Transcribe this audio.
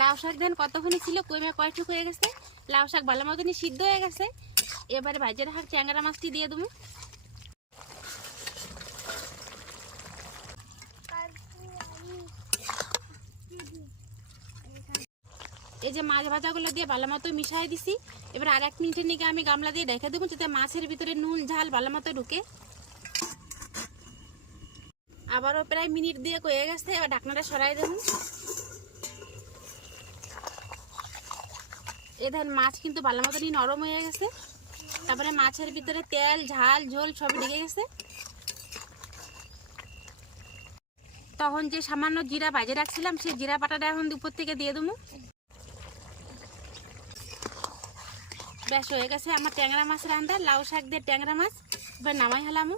লাউ শাক দেন কতক্ষণ ছিল, কইমে কয়টুক হয়ে গেছে। লাউ শাক ভালো মতনই সিদ্ধ হয়ে গেছে। এবারে ভাজে রাখা ট্যাংরা মাছটি দিয়ে দেবো। এই যে মাছ ভাজাগুলো দিয়ে ভালো মতো মিশাই দিছি। এবার আর 1 মিনিটের নিকে আমি গামলা দিয়ে রেখে দেবো, যাতে মাছের ভিতরে নুন ঝাল ভালো মতো ঢুকে। আবারও প্রায় মিনিট দিয়ে হয়ে গেছে। এবার ঢাকনাটা সরাই দেবো। এই দেখেন মাছ কিন্তু ভালো মতনই নরম হয়ে গেছে। তারপরে মাছের ভিতরে তেল ঝাল ঝোল সব ঢেকে গেছে। তখন যে সামান্য জিরা ভাজে রাখছিলাম, সেই জিরা পাটাটা এখন উপর থেকে দিয়ে দেবো। ব্যাস হয়ে গেছে আমার ট্যাংরা মাছ রান্না, লাউ শাক দিয়ে ট্যাংরা মাছ। এবার নামাই হলাম।